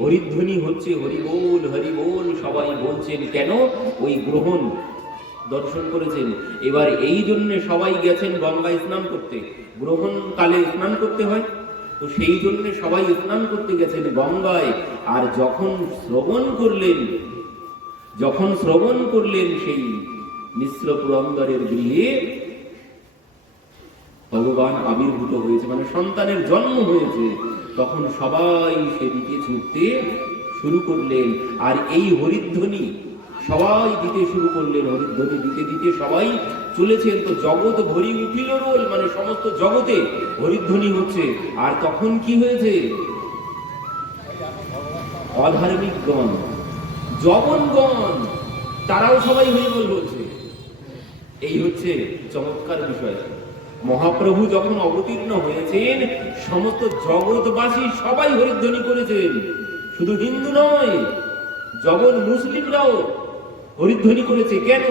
হরিধ্বনি হচ্ছে, হরিবোল হরিবোল সবাই বলছেন। কেন? ওই গ্রহণ দর্শন করেছেন। এবার এই জন্য সবাই গেছেন গঙ্গায় স্নান করতে, গ্রহণ কালে স্নান করতে হয়, তো সেই জন্য সবাই স্নান করতে গেছেন গঙ্গায়। আর যখন শ্রবণ করলেন সেই মিশ্র পুরন্দরের গৃহে ভগবান আবির্ভূত হয়েছে, মানে সন্তানের জন্ম হয়েছে, তখন সবাই সেদিকে ছুটতে শুরু করলেন। আর এই হরিধ্বনি সবাই দিতে শুরু করলেন, হরিধ্বনি দিতে দিতে সবাই চলেছেন। তো জগৎ ভরি উঠিল রোল, মানে সমস্ত জগতে হরিধ্বনি হচ্ছে। আর তখন কি হয়েছে? অধার্মিকগণ, জবনগণ, তারাও সবাই হরিবোল বলছে। এই হচ্ছে চমৎকার বিষয়। মহাপ্রভু যখন অবতীর্ণ হয়েছেন, সমস্ত জগৎবাসী সবাই হরিধ্বনি করেছেন। শুধু হিন্দু নয়, জগৎ মুসলিমরাও হরিধ্বনি করেছে। কেন?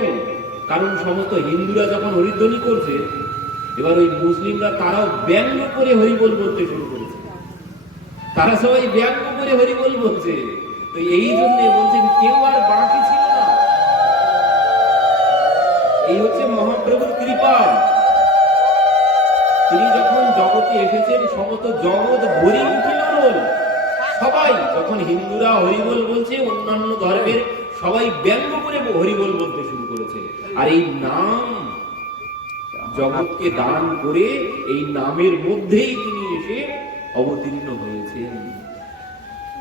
কারণ সমস্ত হিন্দুরা যখন হরিধ্বনি করছে, এবার ওই মুসলিমরা তারাও ব্যঙ্গ করে হরিবোল বলতে শুরু করেছে। তারা সবাই ব্যঙ্গ করে হরিবোল বলছে। তো এই জন্য বলছেন কেউ আর বাকি ছিল না। এই হচ্ছে মহাপ্রভুর কৃপা। তিনি যখন জগতে এসেছেন, সমস্ত জগৎ ভরি উঠিল রোল। সবাই যখন হিন্দুরা হরিবোল বলছে, অন্যান্য ধর্মের সবাই ব্যঙ্গ করে হরিবোল বলতে শুরু করেছে। আর এই নাম জগৎকে দান করে এই নামের মধ্যেই তিনি এসে অবতীর্ণ হয়েছেন।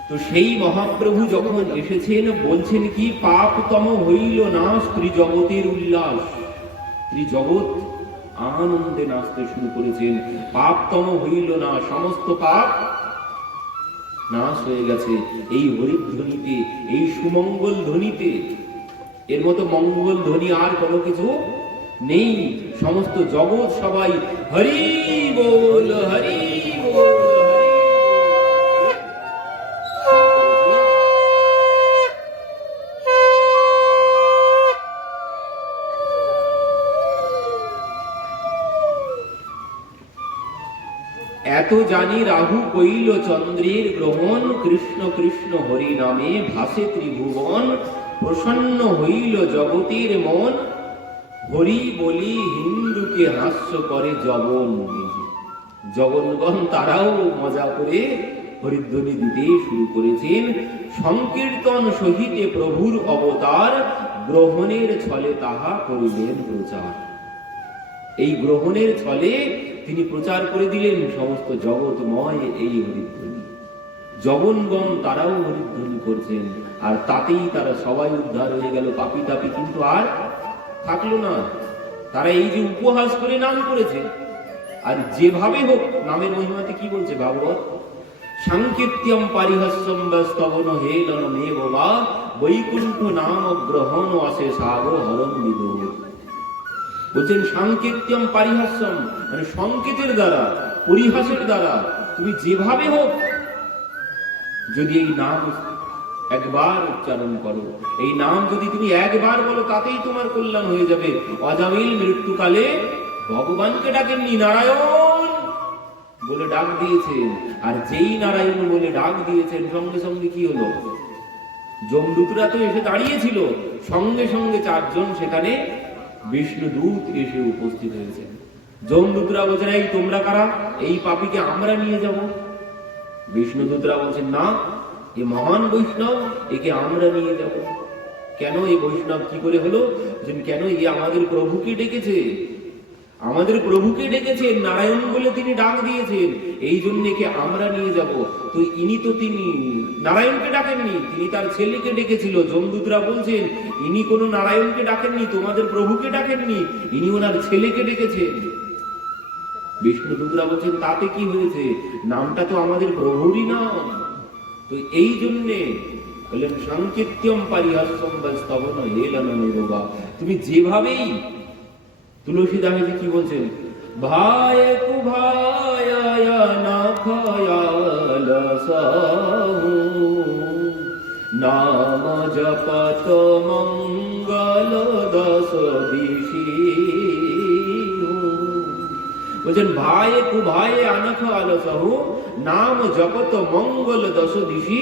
তো সেই মহাপ্রভু যখন এসেছেন, বলছেন কি, পাপতম হইল না স্ত্রী জগতের উল্লাস। স্ত্রী জগৎ আনন্দে নাচতে শুরু করেছেন। পাপতম হইল না, সমস্ত পাপ নাশ হয়ে গেছে এই হরিধ্বনিতে, এই সুমঙ্গল ধ্বনিতে। এর মতো মঙ্গল ধ্বনি আর কোনো কিছু নেই। সমস্ত জগৎ সবাই হরি বল হরি বল। এত জানি রাহু কইল চন্দ্রের গ্রহণ, কৃষ্ণ কৃষ্ণ হরি নামে ভাসে ত্রিভুবন। প্রসন্ন হইল জগতের মন, হরি বলি হিন্দুকে হাস্য করে জবন। জগন্গণ তারাও মজা করে হরিধ্বনি দিতে শুরু করেছেন। সংকীর্তন সহিতে প্রভুর অবতার, গ্রহণের ছলে তাহা করিলেন প্রচার। এই গ্রহণের ছলে তিনি প্রচার করে দিলেন সমস্ত জগৎময় এই হরিধ্বনি। জবনগণ তারাও হরিধ্বনি করছেন, আর তাতেই তারা সবাই উদ্ধার হয়ে গেল। পাপী তাপী কিন্তু আর থাকলো না। তারা এই যে উপহাস করে নাম করেছে, আর যেভাবে হোক নামের মহিমাতে কি বলছে ভাগবত, সাংকীর্ত্যম পারিহাস্যম স্তবন হেলন মেব বা বৈকুণ্ঠ নাম গ্রহণ আসে সাগর হরণ বিদু। বলছেন সাংকেত্যম পারিহাস্যম, মানে সংকেতের দ্বারা, পরিহাসের দ্বারা তুমি যেভাবে হোক যদি এই নাম একবার উচ্চারণ করো, এই নাম যদি তুমি একবার বলো, তাতেই তোমার কল্যাণ হয়ে যাবে। অজামিল মৃত্যুকালে ভগবানকে ডাকেননি, নারায়ণ বলে ডাক দিয়েছেন। আর যেই নারায়ণ বলে ডাক দিয়েছেন, সঙ্গে সঙ্গে কি হলো? যমদূতরা তো এসে দাঁড়িয়েছিল, সঙ্গে সঙ্গে 4 জন সেখানে বিষ্ণুদূত এসে উপস্থিত হয়েছেন। যমদূতরা বলছেন, এই তোমরা কারা? এই পাপীকে আমরা নিয়ে যাব। বিষ্ণুদূতরা বলছেন, না, এ মহান বৈষ্ণব, একে আমরা নিয়ে যাব। কেন? এই বৈষ্ণব কি করে হলো? কেন? এ আমাদের প্রভুকে ডেকেছে, আমাদের প্রভুকে ডেকেছেন, নারায়ণ বলে তিনি ডাক দিয়েছেন, এই জন্য একে আমরা নিয়ে যাব। তো ইনি তো তিনি নারায়ণকে ডাকেননি, তিনি তার ছেলেকে ডেকেছিল। যমদূতরা বলছেন, ইনি কোনো নারায়ণকে ডাকেননি, তোমাদের প্রভুকে ডাকেননি, ইনি ওনার ছেলেকে ডেকেছেন। বিষ্ণুদূতরা বলছেন, তাতে কি হয়েছে? নামটা তো আমাদের প্রভুরই নাম। তো এই জন্যে বললেন সাংকীর্ত্যম পারিহাস্যম স্তবন হেলন মেবা। তুমি যেভাবেই, তুলসীদাস কি বলছেন, ভাই কুভায়া না খয়াল সাহু, নাম জপত মঙ্গল দশ দিশি। বলছেন ভাই কুভায়ে আনখ আলসাহু, নাম জপত মঙ্গল দশ দিশি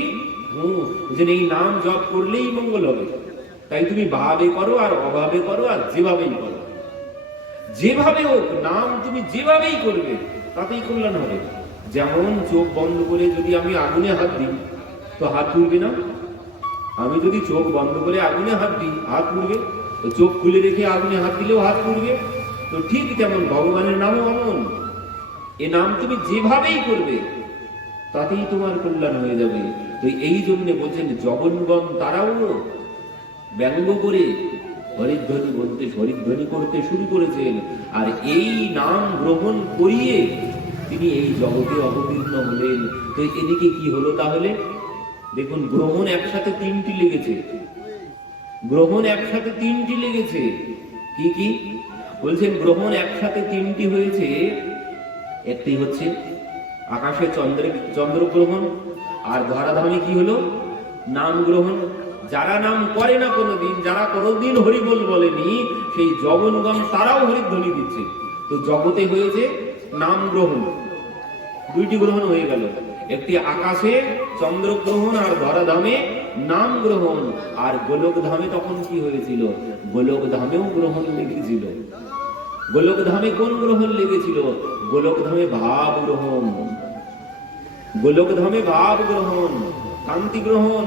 যে এই নাম জপ করলেই মঙ্গল হবে, তাই তুমি ভাবে করো আর অভাবে করো আর যেভাবেই করো, যেভাবে হোক নাম তুমি যেভাবেই করবে তাতেই কল্যাণ হবে। যেমন চোখ বন্ধ করে যদি আমি আগুনে হাত দিই তো হাত পুড়বে না? আমি যদি চোখ বন্ধ করে আগুনে হাত দিই হাত পুড়বে, তো চোখ খুলে রেখে আগুনে হাত দিলেও হাত পুড়বে। তো ঠিক তেমন ভগবানের নামও অমন, এ নাম তুমি যেভাবেই করবে তাতেই তোমার কল্যাণ হয়ে যাবে। তো এই জন্য বলছেন জগন্গণ তারাও ব্যঙ্গ করে হরিধ্বনি বলতে হরিধ্বনি করতে শুরু করেছেন, আর এই নাম গ্রহণ করিয়ে তিনি এই জগতে অবতীর্ণ হলেন। তো এদিকে কি হলো তাহলে? দেখুন, গ্রহণ একসাথে তিনটি লেগেছে, গ্রহণ একসাথে তিনটি লেগেছে। কি কি বলছেন? গ্রহণ একসাথে তিনটি হয়েছে। একটি হচ্ছে আকাশে চন্দ্রগ্রহণ, আর ধরাধামে কি হলো? নাম গ্রহণ। যারা নাম করে না কোনোদিন, যারা কোনোদিন হরিবোল বলেনি, সেই জগন্গণ তারাও হরিধ্বনি দিচ্ছে। তো জগতে হয়েছে নাম গ্রহণ, দুইটি গ্রহণ হয়ে গেল। একটি আকাশে চন্দ্রগ্রহণ আর ধরাধামে নাম গ্রহণ। আর গোলক ধামে তখন কি হয়েছিল? গোলক ধামেও গ্রহণ লেগেছিল। গোলক ধামে কোন গ্রহণ লেগেছিল? গোলক ধামে ভাব গ্রহণ, গোলক ধামে ভাব গ্রহণ, কান্তি গ্রহণ।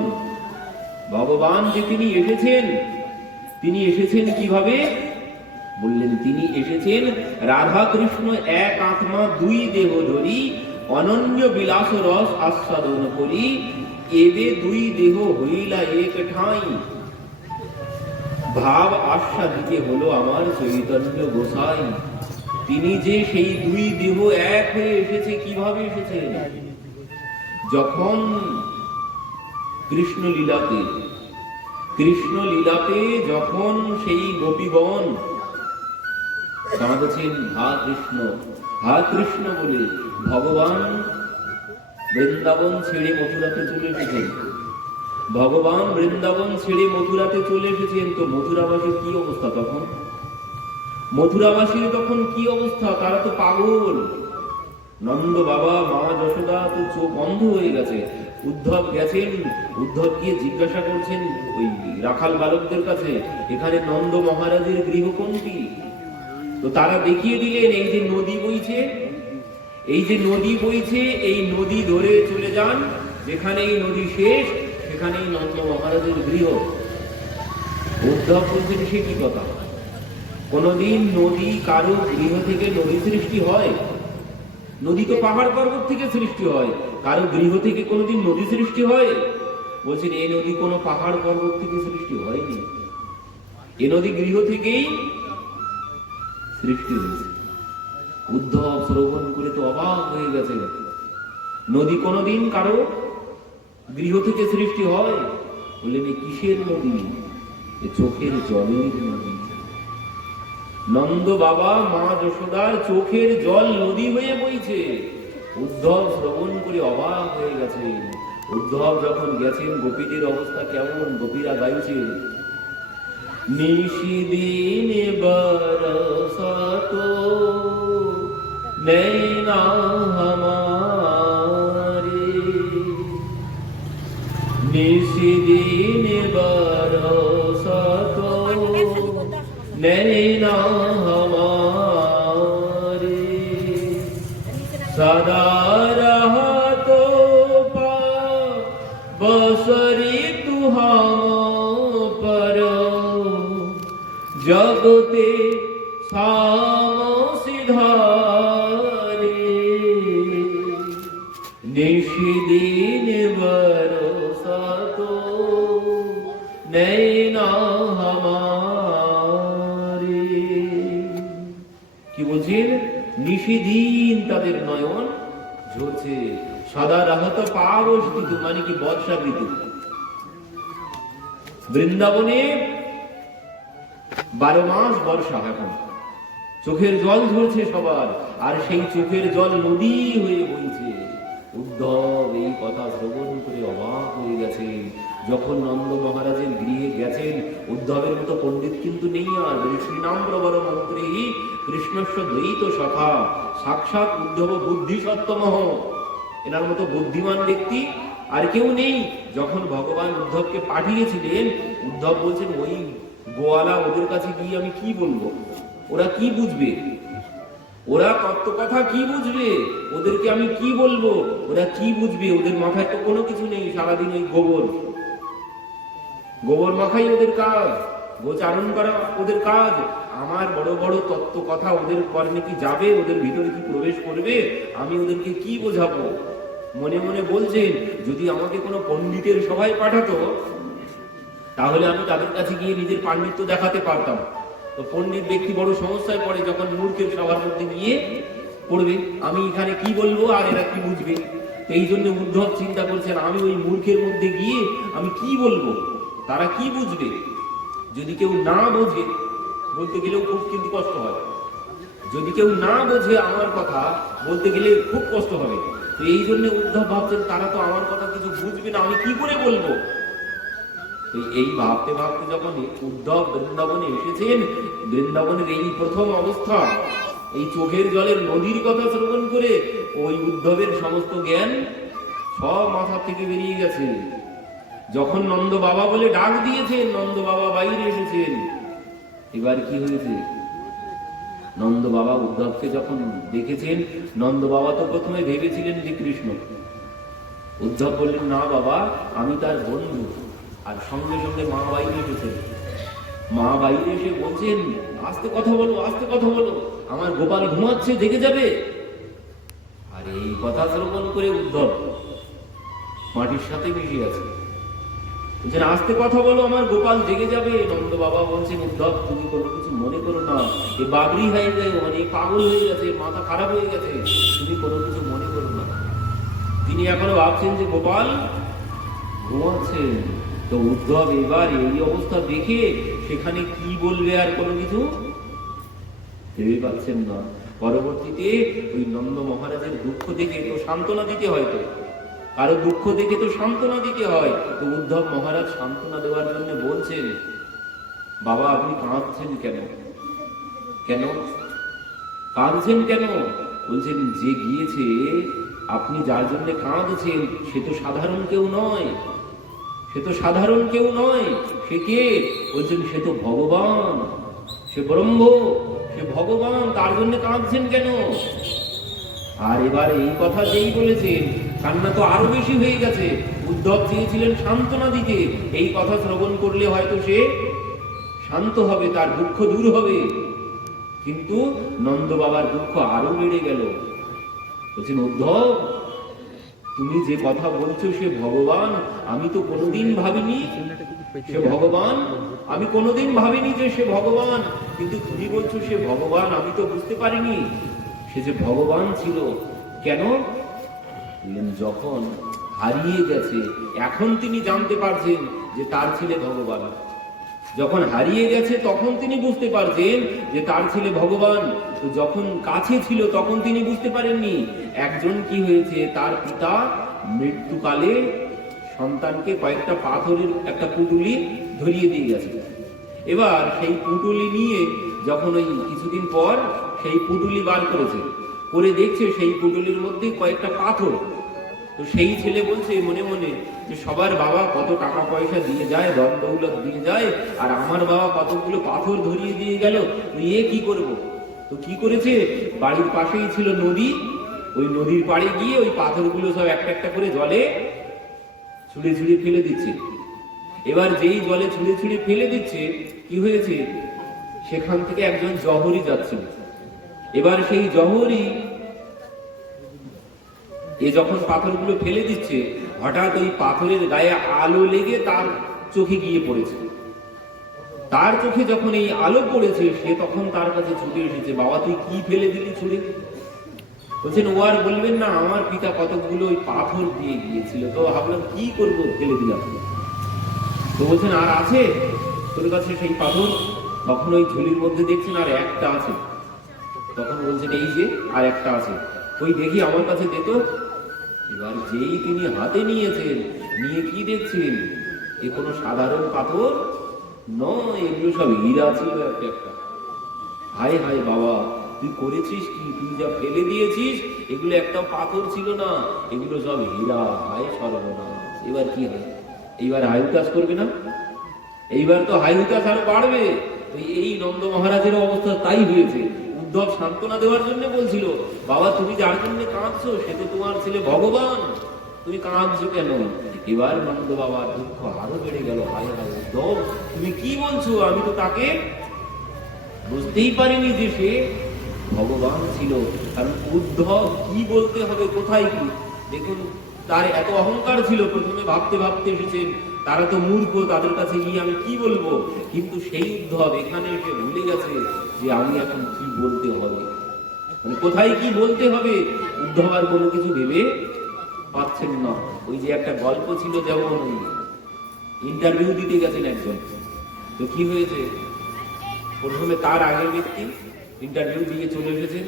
ভগবান যে তিনি এসেছেন কিভাবে? বললেন তিনি এসেছেন রাধা কৃষ্ণ এক আত্মা দুই দেহ ধরি, অনন্য বিলাস রস আস্বাদন করি, এবে দুই দেহ হইলা এক ঠাঁই, ভাব আস্বাদিতে হলো আমার চৈতন্য গোসাই। তিনি যে সেই দুই দেহ এক হয়ে এসেছে, কিভাবে এসেছে? যখন কৃষ্ণ লীলাতে যখন সেই গোপীগণ কাঁদছেন হা কৃষ্ণ বলে, ভগবান বৃন্দাবন ছেড়ে মথুরাতে চলে এসেছেন। ভগবান বৃন্দাবন ছেড়ে মথুরাতে চলে এসেছেন। তো মথুরাবাসীর কি অবস্থা তখন? মথুরাবাসীর তখন কি অবস্থা? তারা তো পাগল। নন্দ বাবা মা যশোদা তো চোখ অন্ধ হয়ে গেছে। উদ্ধব গেছেন, উদ্ধব গিয়ে জিজ্ঞাসা করছেন ওই রাখাল বালকদের কাছে, এখানে নন্দ মহারাজের গৃহ কোনটি? তো তারা দেখিয়ে দিলেন, এই যে নদী বইছে, এই যে নদী বইছে, এই নদী ধরে চলে যান, যেখানে এই নদী শেষ সেখানেই নন্দ মহারাজের গৃহ। উদ্ধব বলছেন, সে কি কথা? কোনদিন নদী কারো গৃহ থেকে নদী সৃষ্টি হয়? নদী তো পাহাড় পর্বত থেকে সৃষ্টি হয়, কারো গৃহ থেকে কোনোদিন নদী সৃষ্টি হয়? বলছেন, এই নদী কোনো পাহাড় পর্বত থেকে সৃষ্টি হয়নি, এ নদী গৃহ থেকেই সৃষ্টি হয়েছে। উদ্ধব শ্রবণ করে তো অবাক হয়ে গেছে, নদী কোনোদিন কারো গৃহ থেকে সৃষ্টি হয়? বললেন, কিসের নদী? চোখের জলের নদী। নন্দ বাবা মা যশোদার চোখের জল নদী হয়ে বইছে। উদ্ধব শ্রবণ করে অবাক হয়ে গেছে। উদ্ধব যখন গেছেন, গোপীদের অবস্থা কেমন? গোপীরা গাইছে, নিশিদিন বরসত নैना हमारे, निशिदिन बरसत नैना हमारे, सदा रहत बसरी तू हम पर, जगते साम सिधारे, निशिदिन बरसत नैना हमारे। কি বলছেন? নিশিদিন তাদের নয়ন ঝরছে, সদা রাহত পারস ঋতু, মানে কি বর্ষা ঋতু। বৃন্দাবনে 12 মাস বর্ষা, এখন চোখের জল ঝরছে সবার, আর সেই চোখের জল নদী হয়ে বইছে। উদ্ধব এই কথা শ্রবণ করে অবাক হয়ে গেছে। যখন নন্দ মহারাজের গৃহে গেছেন, উদ্ধবের মতো পণ্ডিত কিন্তু নেই আর। শ্রীনাম প্রবর মন্ত্রী কৃষ্ণস্ব দ্বৈত সখা, সাক্ষাৎ উদ্ধব বুদ্ধি সত্যমহ। এনার মতো বুদ্ধিমান ব্যক্তি আর কেউ নেই। যখন ভগবান উদ্ধবকে পাঠিয়েছিলেন, উদ্ধব বলছেন ওই গোয়ালা ওদের কাছে গিয়ে আমি কি বলবো, ওরা কি বুঝবে, ওরা তত্ত্ব কথা কি বুঝবে, ওদেরকে আমি কি বলবো, ওরা কি বুঝবে, ওদের মাথায় তো কোনো কিছু নেই, সারাদিন ওই গোবর মাখাই ওদের কাজ, গোচারণ করা ওদের কাজ। আমার বড় বড় তত্ত্ব কথা ওদের কর্ণে কি যাবে, ওদের ভিতরে কি প্রবেশ করবে, আমি ওদেরকে কি বোঝাবো। মনে মনে বলছেন যদি আমাকে কোনো পণ্ডিতের সভায় পাঠাতো তাহলে আমি তাদের কাছে গিয়ে নিজের পাণ্ডিত্য দেখাতে পারতাম। তো পণ্ডিত ব্যক্তি বড় সমস্যায় পড়ে যখন মূর্খের সবার মধ্যে গিয়ে পড়বে, আমি এখানে কি বলবো আর এরা কি বুঝবে। এই জন্য উদ্ধব চিন্তা করছেন আমি ওই মূর্খের মধ্যে গিয়ে আমি কি বলবো, তারা কি বুঝবে। যদি কেউ না বোঝে, বলতে গেলেও খুব কিন্তু কষ্ট হয়, যদি কেউ না বোঝে আমার কথা বলতে গেলে খুব কষ্ট হবে। তো এই জন্য উদ্ধব ভাবছেন তারা তো আমার কথা কিছু বুঝবে না, আমি কি করে বলবো। তো এই ভাবতে ভাবতে যখন উদ্ধব বৃন্দাবনে এসেছেন, বৃন্দাবনের এই প্রথম অবস্থা, এই চোখের জলের নদীর কথা শ্রবণ করে ওই উদ্ধবের সমস্ত জ্ঞান সব মাথা থেকে বেরিয়ে গেছে। যখন নন্দ বাবা বলে ডাক দিয়েছেন, নন্দ বাবা বাইরে এসেছেন। এবার কি হয়েছে, নন্দ বাবা উদ্ধবকে যখন দেখেছেন, নন্দ বাবা তো প্রথমে ভেবেছিলেন যে কৃষ্ণ। উদ্ধব বললেন না বাবা, আমি তার বন্ধু। আর সঙ্গে সঙ্গে মা বাইরে এসেছেন। মা বাইরে এসে বলছেন আস্তে কথা বলো, আস্তে কথা বলো, আমার গোপাল ঘুমাচ্ছে, জেগে যাবে। আর এই কথা শ্রবণ করে উদ্ধব মাটির সাথে মিশে আছে, বলছেন আস্তে কথা বলো, আমার গোপাল জেগে যাবে। নন্দ বাবা বলছেন উদ্ধব তুমি কোনো কিছু মনে করো না, এ বাবরি হয়ে যায়, মানে পাগল হয়ে গেছে, মাথা খারাপ হয়ে গেছে, তুমি কোনো কিছু মনে করো না। তিনি এখনো ভাবছেন যে গোপাল ঘুমাচ্ছেন। তো উদ্ধব এবার এই অবস্থা দেখে সেখানে কি বলবে আর কোনো কিছু ভেবে পাচ্ছেন না। পরবর্তীতে ওই নন্দ মহারাজের দুঃখ দেখে তো সান্ত্বনা দিতে হয়, তো কারো দুঃখ দেখে তো সান্ত্বনা দিতে হয়। তো উদ্ধব মহারাজ সান্ত্বনা দেওয়ার জন্য বলছেন বাবা আপনি কাঁদছেন কেন, কেন কাঁদছেন কেন। বলছেন যে গিয়েছে, আপনি যার জন্য কাঁদছেন সে তো সাধারণ কেউ নয়, সে তো সাধারণ কেউ নয়। সে কে? বলছেন সে তো ভগবান, সে ব্রহ্ম, সে ভগবান, তার জন্য কাঁদছেন কেন। আর এবার এই কথা যেই বলেছেন কান্না তো আরো বেশি হয়ে গেছে। উদ্ধব চেয়েছিলেন সান্ত্বনা দিতে, এই কথা শ্রবণ করলে হয়তো সে শান্ত হবে, তার দুঃখ দূর হবে। কিন্তু নন্দ বাবার দুঃখ আরো বেড়ে গেল। বলছেন উদ্ধব তুমি যে কথা বলছো সে ভগবান, আমি তো কোনোদিন ভাবিনি সে ভগবান, আমি কোনোদিন ভাবিনি যে সে ভগবান। কিন্তু তুমি বলছো সে ভগবান, আমি তো বুঝতে পারিনি সে যে ভগবান ছিল। কেন? যখন হারিয়ে গেছে এখন তিনি জানতে পারছেন যে তার ছেলে ভগবান। যখন হারিয়ে গেছে তখন তিনি বুঝতে পারছেন যে তার ছেলে ভগবান। তো যখন কাছে ছিল তখন তিনি বুঝতে পারেননি। একজন কি হয়েছে, তার পিতা মৃত্যুকালে সন্তানকে কয়েকটা পাথরের একটা পুটুলি ধরিয়ে দিয়ে গেছে। এবার সেই পুটুলি নিয়ে যখন ওই কিছুদিন পর সেই পুটুলি বার করেছে, করে দেখছে সেই পুটুলির মধ্যে কয়েকটা পাথর। তো সেই ছেলে বলছে মনে মনে যে সবার বাবা কত টাকা পয়সা দিয়ে যায়, ধন দৌলত দিয়ে যায়, আর আমার বাবা কতগুলো পাথর ধরিয়ে দিয়ে গেল, এ কি করব। তো কি করেছে, বাড়ির পাশেই ছিল নদী, ওই নদীর পাড়ে গিয়ে ওই পাথরগুলো সব একটা একটা করে জলে ছুঁড়ে ছুঁড়ে ফেলে দিচ্ছে। এবার যেই জলে ছুঁড়ে ছুঁড়ে ফেলে দিচ্ছে কি হয়েছে, সেখান থেকে একজন জহরি যাচ্ছিল। এবার সেই জহরি যখন পাথরগুলো ফেলে দিচ্ছে, হঠাৎ ওই পাথরের গায়ে আলো লেগে তার চোখে গিয়ে পড়েছে। তার চোখে যখন এই আলো পড়েছে সে তখন তার কাছে ছুটে এসেছে, বাবা তুই কি ফেলে দিলি ছুঁড়ে। বলছেন ও আর বলবেন না, আমার পিতা কতগুলো ওই পাথর দিয়ে গিয়েছিল, তো ভাবলাম কি করবো, ফেলে দিলাম। তো বলছেন আর আছে তোর কাছে সেই পাথর? তখন ওই ঝুলির মধ্যে দেখছেন আর একটা আছে। তখন বলছেন এই যে আর একটা আছে, ওই দেখি আমার কাছে দে তো। এবার যেই তিনি হাতে নিয়েছেন, নিয়ে কি দেখছেন, এ কোনো সাধারণ পাথর নয়, এগুলো সব হীরা ছিল একটা একটা। হায় হায় বাবা তুই করেছিস কি, তুই যা ফেলে দিয়েছিস এগুলো একটা পাথর ছিল না, এগুলো সব হীরা, হায় সর্বনাশ। এবার কি হবে? এইবার হাইহুতাশ করবে না? এইবার তো হাইহুতাশ আরো বাড়বে। তো এই নন্দ মহারাজের অবস্থা তাই হয়েছে। উদ্ধব সান্ত্বনা দেওয়ার জন্য বলছিল, বাবা তুমি যার জন্য কাঁদছো সে তো তোমার ছেলে ভগবান, তুমি কাঁদছো কেন? এবার নন্দ বাবার দুঃখ আরো বেড়ে গেল। হায় হায় উদ্ধব, তুমি কি বলছো? আমি তো তাকে বুঝতেই পারিনি যে সে ভগবান ছিল। কারণ উদ্ধব কি বলতে হবে, কোথায় কি, দেখুন তার এত অহংকার ছিল। প্রথমে ভাবতে ভাবতে এসেছেন তারা তো মূর্খ, তাদের কাছে গিয়ে আমি কি বলবো। কিন্তু সেই উদ্ধব এখানে এসে ভুলে গেছে যে আমি এখন কি বলতে হবে, মানে কোথায় কি বলতে হবে। উদ্ধব আর কোনো কিছু ভেবে পাচ্ছেন না। ওই যে একটা গল্প ছিল, যেমন ইন্টারভিউ দিতে গেছেন একজন, তো কি হয়েছে, প্রথমে তার আগের ব্যক্তি ইন্টারভিউ দিয়ে চলে এসেছেন,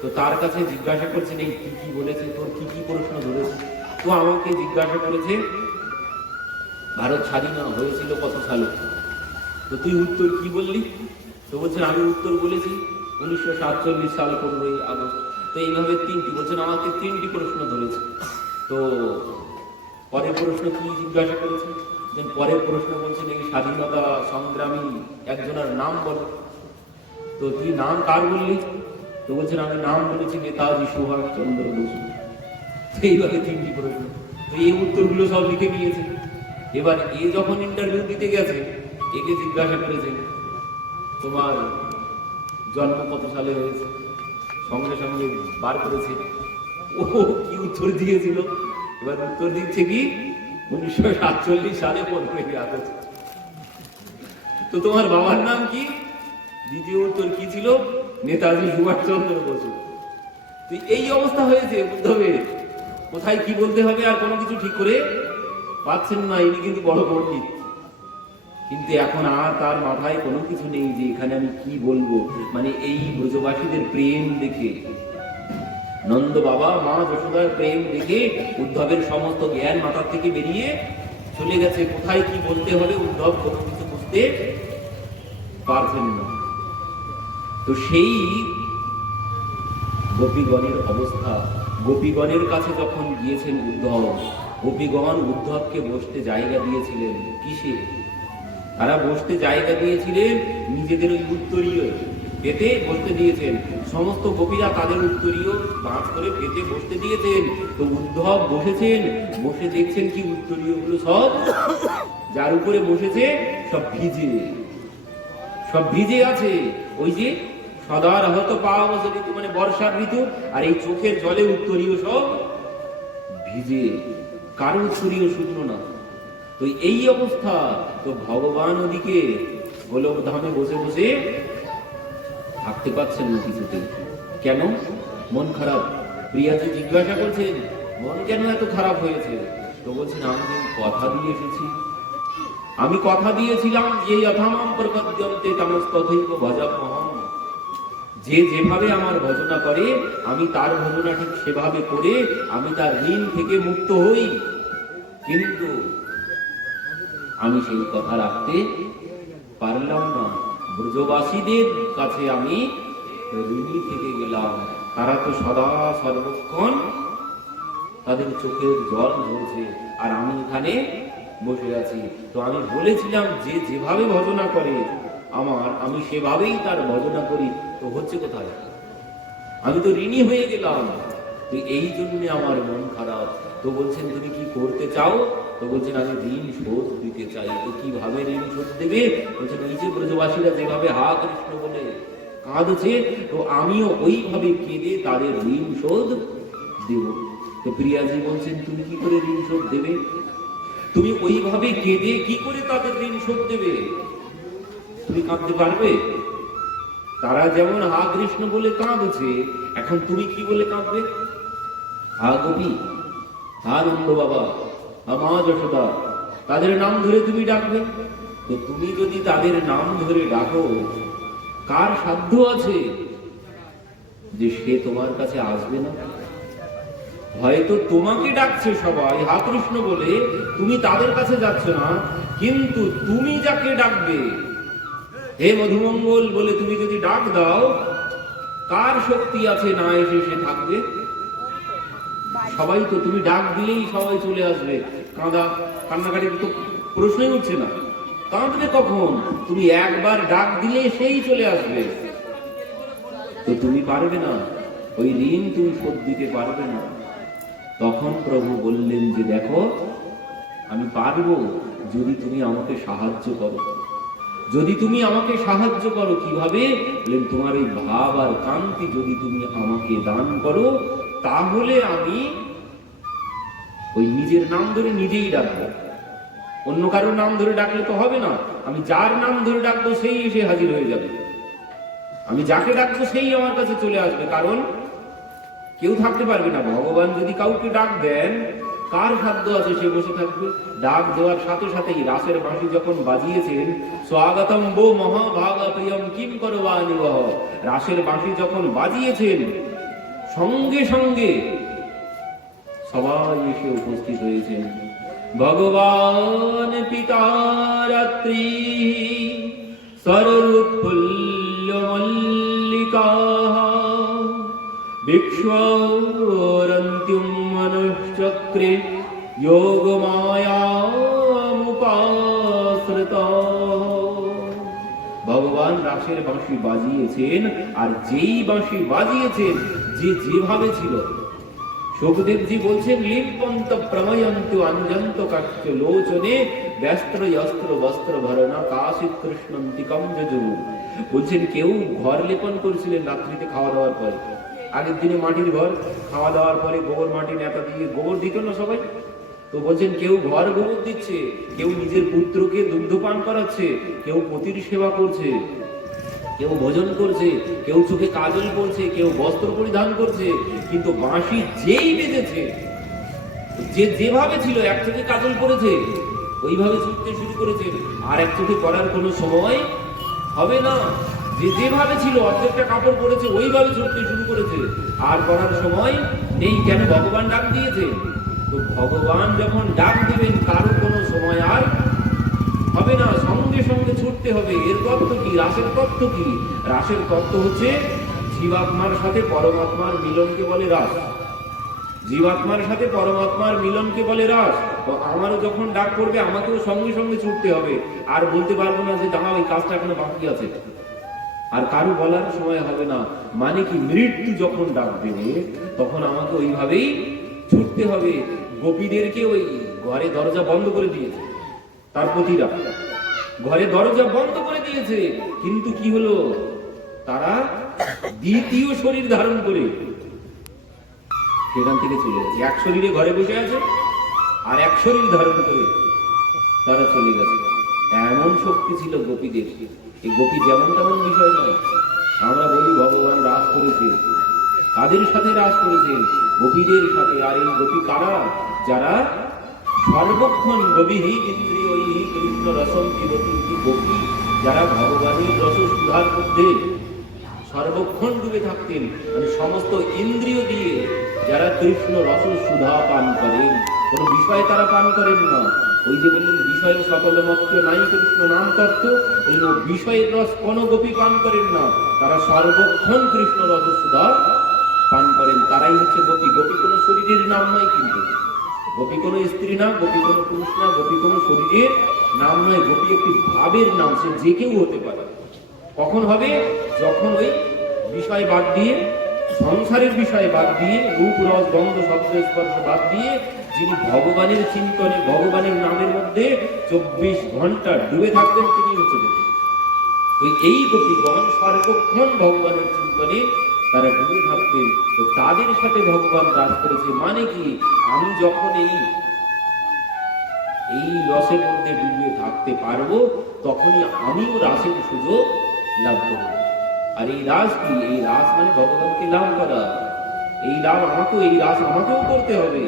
তো তার কাছে জিজ্ঞাসা করছেন এই কি কি বলেছে, তোর কি কি প্রশ্ন ধরেছে। তো আমাকে জিজ্ঞাসা করেছে ভারত স্বাধীন হয়েছিল কত সালে, তো তুই উত্তর কি বললি? তো বলছেন আমি উত্তর বলেছি 1947 সাল 15ই আগস্ট। তো এইভাবে তিনটি বলছেন, আমাকে তিনটি প্রশ্ন ধরেছে। তো পরের প্রশ্ন কি জিজ্ঞাসা করেছে, পরের প্রশ্ন বলছেন এই স্বাধীনতা সংগ্রামী একজনের নাম বলো। তো তুই নাম কার বললি? তো বলছেন আমি নাম বলেছি নেতাজি সুভাষ চন্দ্র বসু। এইভাবে তিনটি প্রশ্ন, তো এই উত্তরগুলো সব লিখে নিয়েছে। এবার এ যখন ইন্টারভিউ দিতে গেছে, একে জিজ্ঞাসা করেছে তোমার জন্ম কত সালে হয়েছে, সঙ্গে সঙ্গে বার করেছে ও কি উত্তর দিয়েছিল। এবার উত্তর দিচ্ছে কি 1947 সালে 15ই আগস্ট। তো তোমার বাবার নাম কি? দ্বিতীয় উত্তর কি ছিল? নেতাজি সুভাষচন্দ্র বসু। তো এই অবস্থা হয়েছে উদ্ধবের, কোথায় কি বলতে হবে আর কোনো কিছু ঠিক করে পাচ্ছেন না। ইনি কিন্তু বড় পণ্ডিত, কিন্তু এখন আর তার মাথায় কোনো কিছু নেই যে এখানে আমি কি বলবো। মানে এই ব্রজবাসীদের প্রেম দেখে, নন্দ বাবা মা যশোদার প্রেম দেখে উদ্ধবের সমস্ত জ্ঞান মাথার থেকে বেরিয়ে চলে গেছে। কোথায় কি বলতে হবে উদ্ধব কোনো কিছু বুঝতে পারছেন না। তো সেই গোপীগণের অবস্থা, গোপীগণের কাছে যখন গিয়েছেন উদ্ধব, গোপীগণ উদ্ধবকে বসতে জায়গা দিয়েছিলেন কিসে? তারা বসতে জায়গা দিয়েছিলেন নিজেদের ওই উত্তরীয় পেতে বসতে দিয়েছেন। সমস্ত গোপীরা তাদের উত্তরীয় বাঁচ করে পেতে বসতে দিয়েছেন। তো উদ্ধব বসেছেন, বসে দেখছেন কি উত্তরীয় গুলো সব যার উপরে বসেছে সব ভিজে, সব ভিজে আছে। ওই যে সদার হত পাওয়া ঋতু মানে বর্ষার ঋতু, আর এই চোখের জলে উত্তরীয় সব ভিজে, কারো উত্তরীয় শুকনো না। তো এই অবস্থা। তো ভগবান ওদিকে গোলক ধামে বসে বসে থাকতে পারছেন না কিছুতেই। কেন? মন খারাপ। প্রিয়াজি জিজ্ঞাসা করছেন মন কেন এত খারাপ হয়েছে? তো বলছেন আমি কথা দিয়ে এসেছি, আমি কথা দিয়েছিলাম যে যথামাম প্রপদ্যন্তে তামস্তথৈব ভজাম্যহম, যে যেভাবে আমার ভজনা করে আমি তার ভজনা ঠিক সেভাবে করে আমি তার ঋণ থেকে মুক্ত হই। কিন্তু আমি সেই কথা রাখতে পারলাম না। ব্রজবাসীদের কাছে আমি ঋণী থেকে গেলাম। তারা তো সদা সর্বক্ষণ তাদের চোখের জল ঝরছে, আর আমি এখানে বসে আছি। তো আমি বলেছিলাম যে যেভাবে ভজনা করে আমি সেভাবেই তার ভজনা করি। তো হচ্ছে কোথায়? আমি তো ঋণী হয়ে গেলাম। তো এই জন্য আমার মন খারাপ। তো বলছেন তুমি কি করতে চাও? তো বলছেন আমি ঋণ শোধ দিতে চাই। তো কিভাবে ঋণ শোধ দেবে? বলছেন এই যে ব্রজবাসীরা যেভাবে হা কৃষ্ণ বলে কাঁদছে, তো আমিও ওইভাবে কেঁদে তাদের ঋণ শোধ দেব। তো প্রিয়াজি বলছেন তুমি কি করে ঋণ শোধ দেবে? তুমি ওইভাবে কেঁদে কি করে তাদের ঋণ শোধ দেবে? তুমি কাঁদতে পারবে? তারা যেমন হা কৃষ্ণ বলে কাঁদছে, এখন তুমি কি বলে কাঁদবে? হা গোপী, হা নন্দ বাবা, হা মা যশোদা, তাদের নাম ধরে তুমি ডাকবে। তো তুমি যদি তাদের নাম ধরে ডাকো, কার সাধ্য আছে যে সে তোমার কাছে আসবে না? হয়তো তোমাকে ডাকছে সবাই হা কৃষ্ণ বলে, তুমি তাদের কাছে যাচ্ছ না, কিন্তু তুমি যাকে ডাকবে হে মধুমঙ্গল বলে তুমি যদি ডাক দাও, কার শক্তি আছে না এসে সে থাকবে? সবাই তো তুমি ডাক দিলেই সবাই চলে আসবে, কান্নাকাটি তো প্রশ্নই উঠছে না। কাঁদবে কখন? তুমি একবার ডাক দিলে সেই চলে আসবে। তো তুমি পারবে না, ওই ঋণ তুমি শোধ দিতে পারবে না। তখন প্রভু বললেন যে দেখো, আমি পারবো যদি তুমি আমাকে সাহায্য করো। যদি তুমি আমাকে সাহায্য করো কিভাবে? বললেন তোমার এই ভাব আর কান্তি যদি তুমি আমাকে দান করো, তাহলে আমি ওই নিজের নাম ধরে নিজেই ডাকবো। অন্য কারোর নাম ধরে ডাকলে তো হবে না, আমি যার নাম ধরে ডাকবো সেই এসে হাজির হয়ে যাবে। আমি যাকে ডাকবো সেই আমার কাছে চলে আসবে, কারণ কেউ থাকতে পারবে না। ভগবান যদি কাউকে ডাক দেন, কার সাধ্য আছে সে বসে থাকবে? ডাক দেওয়ার সাথে সাথেই রাসের বাঁশি যখন বাজিয়েছেন, স্বাগতম বো মহাভাগা প্রিয়ম কিম করবানি বহ, রাসের বাঁশি যখন বাজিয়েছেন, সঙ্গে সঙ্গে সবাই এসে উপস্থিত হয়েছেন। ভগবান পিতা রাত্রি সরুৎফুল্ল মল্লিকা বিক্ষ্বরন্ত্যুম মনুশ্চক্রে যোগ মায়ামুপাশ্রিতা। ভগবান রাসের বাঁশি বাজিয়েছেন, আর যেই বাঁশি বাজিয়েছেন যে যেভাবে ছিল, সুখদেবজি বলছেন লিম্পন্ত প্রময়ন্ত অঞ্জন্ত কাক্ষ লোচনে ব্যস্ত্র অস্ত্র বস্ত্র ভরণা কাশিত কৃষ্ণন্তিকম যজুর। বলছেন কেউ ঘর লেপন করেছিলেন রাত্রিতে খাওয়া দাওয়ার পরে। আগের দিনে মাটির ঘর, খাওয়া দাওয়ার পরে গোবর মাটি নেতা দিয়ে গোবর দিত না সবাই? তো বলছেন কেউ ঘর গোবর দিচ্ছে, কেউ নিজের পুত্রকে দুগ্ধপান করাচ্ছে, কেউ পতির সেবা করছে, কেউ ভোজন করছে, কেউ চোখে কাজল পরছে, কেউ বস্ত্র পরিধান করছে। কিন্তু বাঁশি যেই বেজেছে, যে যেভাবে ছিল, এক চোখে কাজল পরেছে ওইভাবে ছুটতে শুরু করেছে, আর এক চোখে করার কোনো সময় হবে না। যে যেভাবে ছিল অর্ধেকটা কাপড় পরেছে ওইভাবে ছুটতে শুরু করেছে, আর করার সময় নেই। কেন? ভগবান ডাক দিয়েছে। তো ভগবান যখন ডাক দিবেন, কারো কোনো সময় আর হবে না, সঙ্গে সঙ্গে ছুটতে হবে। এর তত্ত্ব কি? রাসের তত্ত্ব কি? রাসের তত্ত্ব হচ্ছে জীবাত্মার সাথে পরমাত্মার মিলনকে বলে রাস। জীবাত্মার সাথে পরমাত্মার মিলনকে বলে রাস। তো আমারও যখন ডাক পড়বে, আমাকেও সঙ্গে সঙ্গে ছুটতে হবে। আর বলতে পারবো না যে দাঁড়াও এই কাজটা এখনো বাকি আছে, আর কারো বলার সময় হবে না। মানে কি, মৃত্যু যখন ডাক দেবে তখন আমাকে ওইভাবেই ছুটতে হবে। গোপীদেরকে ওই ঘরে দরজা বন্ধ করে দিয়েছে, তার পতিরা ঘরে দরজা বন্ধ করে দিয়েছে, কিন্তু কি হলো? তারা দ্বিতীয় শরীর ধারণ করে সেখান থেকে চলে গেছে। এক শরীরে ঘরে বসে আছে, আর এক শরীর ধারণ করে তারা চলে গেছে। এমন শক্তি ছিল গোপীদের। এই গোপী যেমন তেমন বিষয় নয়। আমরা বলি ভগবান রাস করেছেন, কাদের সাথে রাস করেছেন? গোপীদের সাথে। আর এই গোপী কারা? যারা সর্বক্ষণ গভীহি ইন্দ্রিয়হি কৃষ্ণ রসম পিবতি। গোপী যারা ভগবানের রস সুধার মধ্যে সর্বক্ষণ ডুবে থাকতেন, মানে সমস্ত ইন্দ্রিয় দিয়ে যারা কৃষ্ণ রস সুধা পান করেন, কোন বিষয় তারা পান করেন না। ওই যে বললেন বিষয় সকল মত্র নাই কৃষ্ণ নাম তত্ত্ব, ওই বিষয়ের রস কোন গোপী পান করেন না, তারা সর্বক্ষণ কৃষ্ণ রস সুধা পান করেন। তারাই হচ্ছে গোপী। গোপী কোনো শরীরের নাম নয়, কিন্তু গোপী কোনো স্ত্রী না, গোপী কোনো পুরুষ না, গোপী কোনো শরীরের নাম নয়। গোপী একটি ভাবের নাম, সে যে কেউ হতে পারে। কখন হবে? যখন ওই বিষয় বাদ দিয়ে, সংসারের বিষয় বাদ দিয়ে, রূপ রস গন্ধ শব্দ স্পর্শ বাদ দিয়ে, যিনি ভগবানের চিন্তনে, ভগবানের নামের মধ্যে 24 ঘন্টা ডুবে থাকতেন, তিনি হচ্ছে গোপী। এই গোপীগণ সর্বক্ষণ ভগবানের চিন্তনে তারা ডুবে থাকতেন। তো তাদের সাথে ভগবান রাস করেছে। মানে কি, আমি যখন এই রসের মধ্যে ডুবে থাকতে পারবো, তখনই আমিও রাসের সুযোগ লাভ করব। আর এই রাস কি? এই রাস মানে ভগবানকে লাভ করা। এই রাস আমাকেও করতে হবে।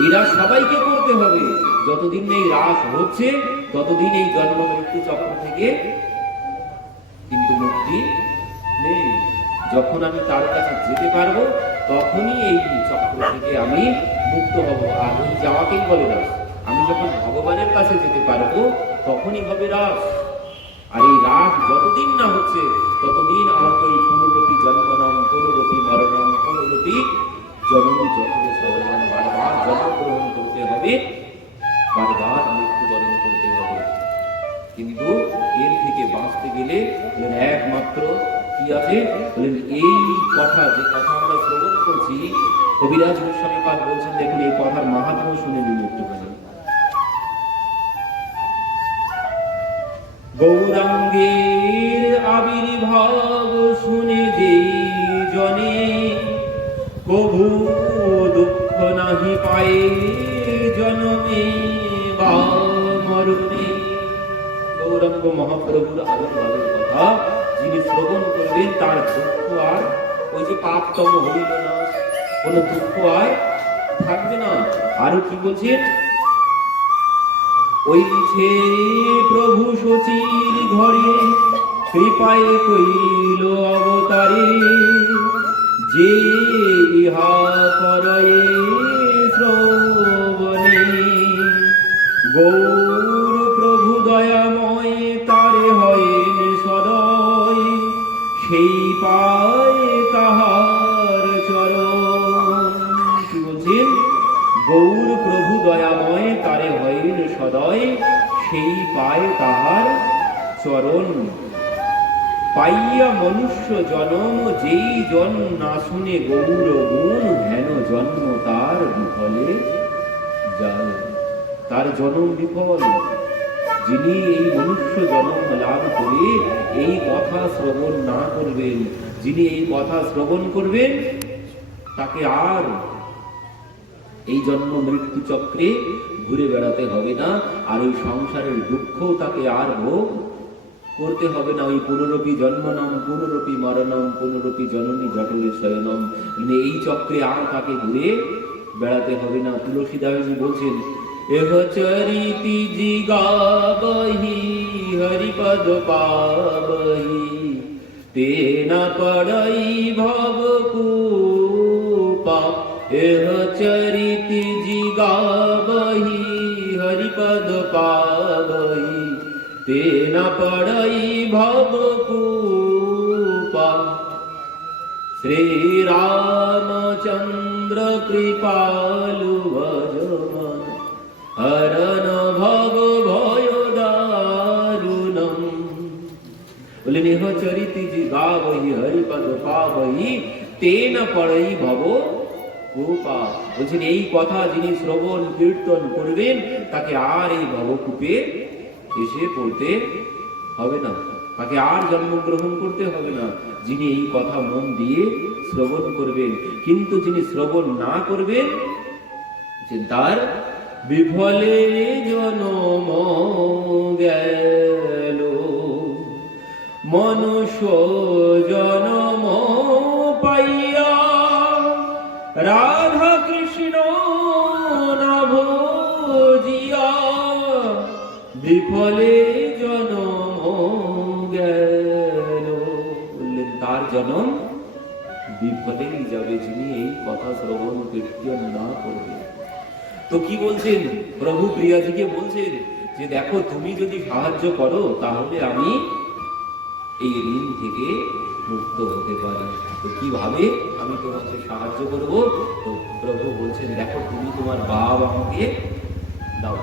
এই রাস সবাইকে করতে হবে। যতদিন এই রাস হচ্ছে, ততদিন এই জন্ম মৃত্যু চক্র থেকে কিন্তু মুক্তি নেই। যখন আমি তার কাছে যেতে পারবো, তখনই এই চক্র থেকে আমি মুক্ত হব। আর ওই যাওয়াকেই বলে রাস। আমি যখন ভগবানের কাছে যেতে পারবো, তখনই হবে রাস। আর এই রাস যতদিন না হচ্ছে, ততদিন আমাকে ওই পুনরূপী জন্মনাম, পুনরূপী মরণাম, পুনরূপী জননী জঠরে সবরণ, বারবার জন্মগ্রহণ করতে হবে, বারবার মৃত্যুবরণ করতে হবে। কিন্তু এর থেকে বাঁচতে গেলে একমাত্র কি আছে বলেন, এই কথা, যে কথা আমরা শ্রবণ করছি, কবিরাজ গোস্বামী পাদ বলছেন, দেখুন এই কথার মাহাত্ম্য শুনে নিন একটুখানি। গৌরাঙ্গের আবির্ভাব শুনে যেই জনে কভু দুঃখ নাহি পায়ে জন্মে বা মরণে। গৌরাঙ্গ মহাপ্রভুর আবির্ভাবের কথা যিনি শ্রবণ করবেন, তার দুঃখ আর ওই যে পাপতম হইল না, কোন দুঃখ আর থাকবে না। আরো কি বলছেন, ওইছে প্রভু সচির ঘরে কৃপায় কইল অবতারে, যে ইহা করয়ে শ্রবণে। গৌর প্রভু দয়াময় তারে হয়েন সদয়, সেই পায় তাহার চরণ। কি বলছেন, গৌর প্রভু দয়াময় তারে হয়েন সদয়, সেই পায় তাহার চরণ। পাইয়া মনুষ্য জনম যেই জন না শুনে গৌর গুণ, হেন জন্ম তার বিফলে যায়। তার জনম বিফল। যিনি এই মনুষ্য জন্ম লাভ করে এই কথা শ্রবণ না করবেন, যিনি এই কথা শ্রবণ করবেন, তাকে আর এই জন্ম মৃত্যু চক্রে ঘুরে বেড়াতে হবে না, আর ওই সংসারের দুঃখ তাকে আর ভোগ করতে হবে না। ওই পুনরপি জন্মনাম পুনরপি মরণম পুনরপি জননী জঠরে শয়নম, এই চক্রে আর তাকে ঘুরে বেড়াতে হবে না। তুলসীদাসজি বলছেন, এহ চরিতি জিগাবহি হরিপদ পাবহি, তেনা পড়াই ভব কূপা। এহ চরিতি জিগাবহি হরিপদ পাবহি, তেনা পড়াই ভব কূপা। শ্রী রামচন্দ্র কৃপালু ভজমন, হরণ ভব ভয় দারুণম। বলে নেহ চরিতি জিগাবহি হরিপদ পাবহি, তেন পড়াই ভব কূপা। বলছেন এই কথা যিনি শ্রবণ কীর্তন করবেন, তাকে আর এই ভবকূপে এসে পড়তে হবে না, তাকে আর জন্মগ্রহণ করতে হবে না, যিনি এই কথা মন দিয়ে শ্রবণ করবেন। কিন্তু যিনি শ্রবণ না করবেন, যে তার বিফলে জনম গেল। মনুষ্য জনম পাইয়া রাধা কৃষ্ণ না ভজিয়া, বিফলে জনম গেল। বললেন তার জনম বিফলেই যাবে, যিনি এই কথা শ্রবণ কীর্তন না করবে। তো কি বলছেন প্রভু প্রিয়াজিকে, বলছেন যে দেখো তুমি যদি সাহায্য করো, তাহলে আমি এই ঋণ থেকে মুক্ত হতে পারি। তো কিভাবে আমি তোমাকে সাহায্য করব? তো প্রভু বলছেন, দেখো তুমি তোমার ভাব আমাকে দাও।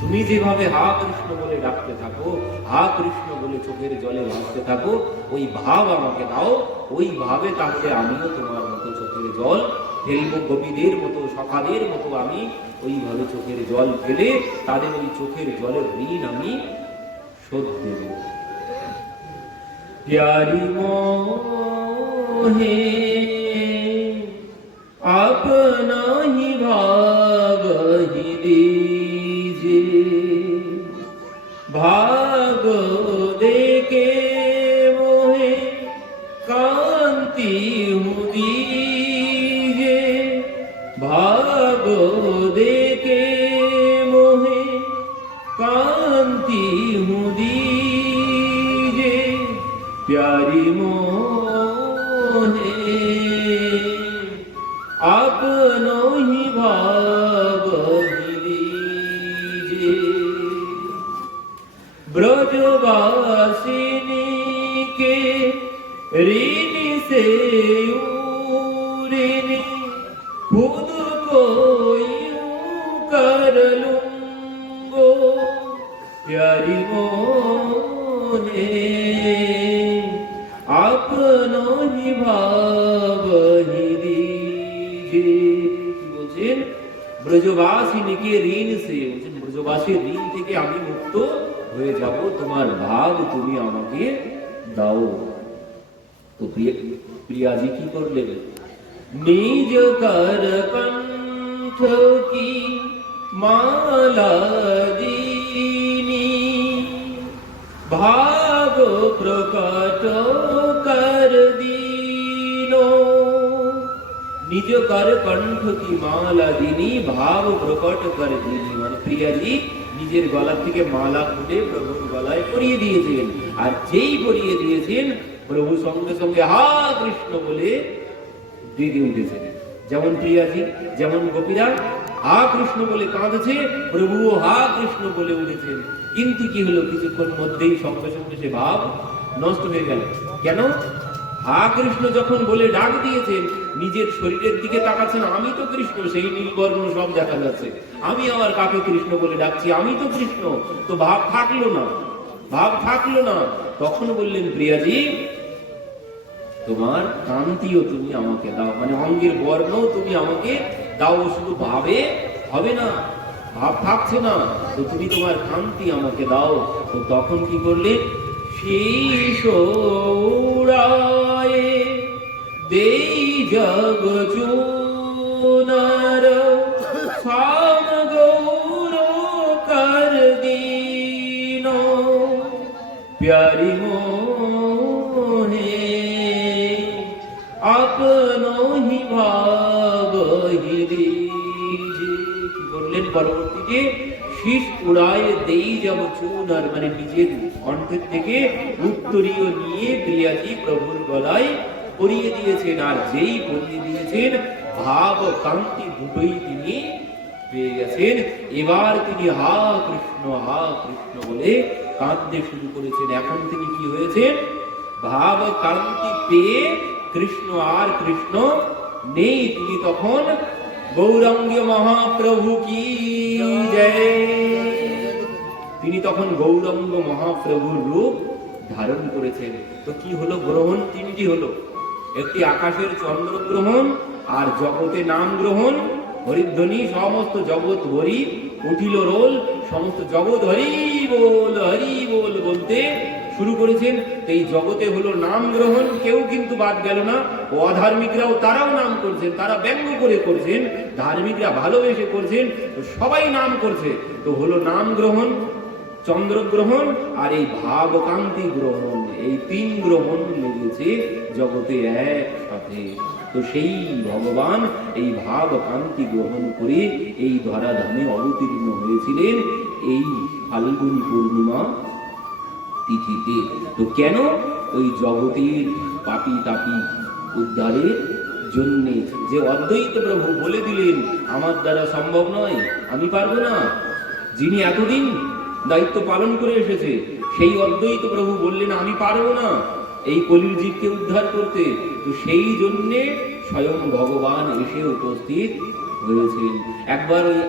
তুমি যেভাবে হা কৃষ্ণ বলে ডাকতে থাকো, হা কৃষ্ণ বলে চোখের জলে ভাসতে থাকো, ওই ভাব আমাকে দাও। ওই ভাবে তাহলে আমিও তোমার মতো চোখের জল ফেলবো, গোপীদের মতো, সখাদের মতো আমি ওইভাবে চোখের জল ফেলে তাদের ওই চোখের জলের ঋণ আমি শোধ দেব। प्यारी मोहे अपना ही भाग ही दीजे, भाग देके मोहे कांति हूँ दीजे, भाग देके मोहे कांति हूँ दीजे। प्यारी मोहे आपनो ही भाव दीजे। ब्रजवासिनी के ऋण से ऋणी प्यारी मोहे आपनो ही भावहि दीजे। কি বলছেন? ব্রজবাসিনীকে ঋণ সে, বলছেন ব্রজবাসীর ঋণ থেকে আমি মুক্ত হয়ে যাব, তোমার ভাব তুমি আমাকে দাও। তো প্রিয়াজি কি করলেন? নিজ কর কণ্ঠ কি মালা দীনি ভাব প্রকট কর দীনো। নিজ কর কণ্ঠ কি মালা দিনী ভাব প্রকট কর দিনী, মানে প্রিয়াজি নিজের গলা থেকে মালা খুলে প্রভুর গলায় পরিয়ে দিয়েছেন। আর যেই পরিয়ে দিয়েছেন, প্রভু সঙ্গে সঙ্গে হা কৃষ্ণ বলে জেগে উঠেছেন। যেমন প্রিয়াজি, যেমন গোপীরা হা কৃষ্ণ বলে কাঁদছে, প্রভুও হা কৃষ্ণ বলে উঠেছেন। কিন্তু কি হলো, কিছুক্ষণ মধ্যেই সঙ্গে সঙ্গে সে ভাব নষ্ট হয়ে গেল। কেন? হা কৃষ্ণ যখন বলে ডাক দিয়েছেন, নিজের শরীরের দিকে তাকাচ্ছেন, আমি তো কৃষ্ণ, সেই নীলবর্ণ সব দেখা যাচ্ছে, আমি আবার কাকে কৃষ্ণ বলে ডাকছি, আমি তো কৃষ্ণ। তো ভাব থাকলো না, ভাব থাকলো না। তখন বললেন, প্রিয়াজি তোমার কান্তিও তুমি আমাকে দাও, মানে অঙ্গের বর্ণও তুমি আমাকে দাও, শুধু ভাবে হবে না, ভাব থাকছে না, তো তুমি তোমার কান্তি আমাকে দাও। তো তখন কি করলে? শীষ উড়ায়ে দেই জগ চুনার সাম গৌর কর দীনো প্যারি মোহে আপনো হি ভাবহি দীজে। কি করলেন পরবর্তীতে? শীষ উড়ায় দেই যাব চুনার, মানে নিজের কণ্ঠের থেকে উত্তরীয় নিয়ে প্রিয়াজি প্রভুর গলায় পরিয়ে দিয়েছেন। আর যেই পরিয়ে দিয়েছেন, ভাব কান্তি দুটোই তিনি পেয়ে গেছেন। এবার তিনি হা কৃষ্ণ বলে কাঁদতে শুরু করেছেন। এখন তিনি কি হয়েছেন? ভাব কান্তি পেয়ে কৃষ্ণ আর কৃষ্ণ নেই, তিনি তখন গৌরাঙ্গ মহাপ্রভু কি জয়, তিনি তখন গৌরাঙ্গ মহাপ্রভুর রূপ ধারণ করেছেন। তো কি হলো? গ্রহণ তিনটি হলো, একটি আকাশের চন্দ্র গ্রহণ, আর জগতে নাম গ্রহণ, হরিধ্বনি, সমস্ত জগৎ হরি উঠিল রোল, সমস্ত জগৎ হরি বল বলতে শুরু করেছেন। এই জগতে হলো নাম গ্রহণ, কেউ কিন্তু বাদ গেল না। অধার্মিকরাও তারাও নাম করছেন, তারা ব্যঙ্গ করে করছেন, ধার্মিকরা ভালোবেসে করছেন, সবাই নাম করছে। তো হলো নাম গ্রহণ, চন্দ্রগ্রহণ আর এই ভাবকান্তি গ্রহণ, এই তিন গ্রহণ লেগেছে জগতে একসাথে। তো সেই ভগবান এই ভাবকান্তি গ্রহণ করে এই ধরাধামে অবতীর্ণ হয়েছিলেন এই ফাল্গুনী পূর্ণিমা তিথিতে। তো কেন? ওই জগতের পাপী তাপী উদ্ধারের জন্যে। যে অদ্বৈত প্রভু বলে দিলেন, আমার দ্বারা সম্ভব নয়, আমি পারবো না, যিনি এতদিন দায়িত্ব পালন করে এসেছে, সেই অদ্বৈত প্রভু বললেন আমি পারবো না এই কলির জীবকে উদ্ধার করতে। তো সেই জন্যে স্বয়ং ভগবান এসে উপস্থিত হয়েছেন। একবার ওই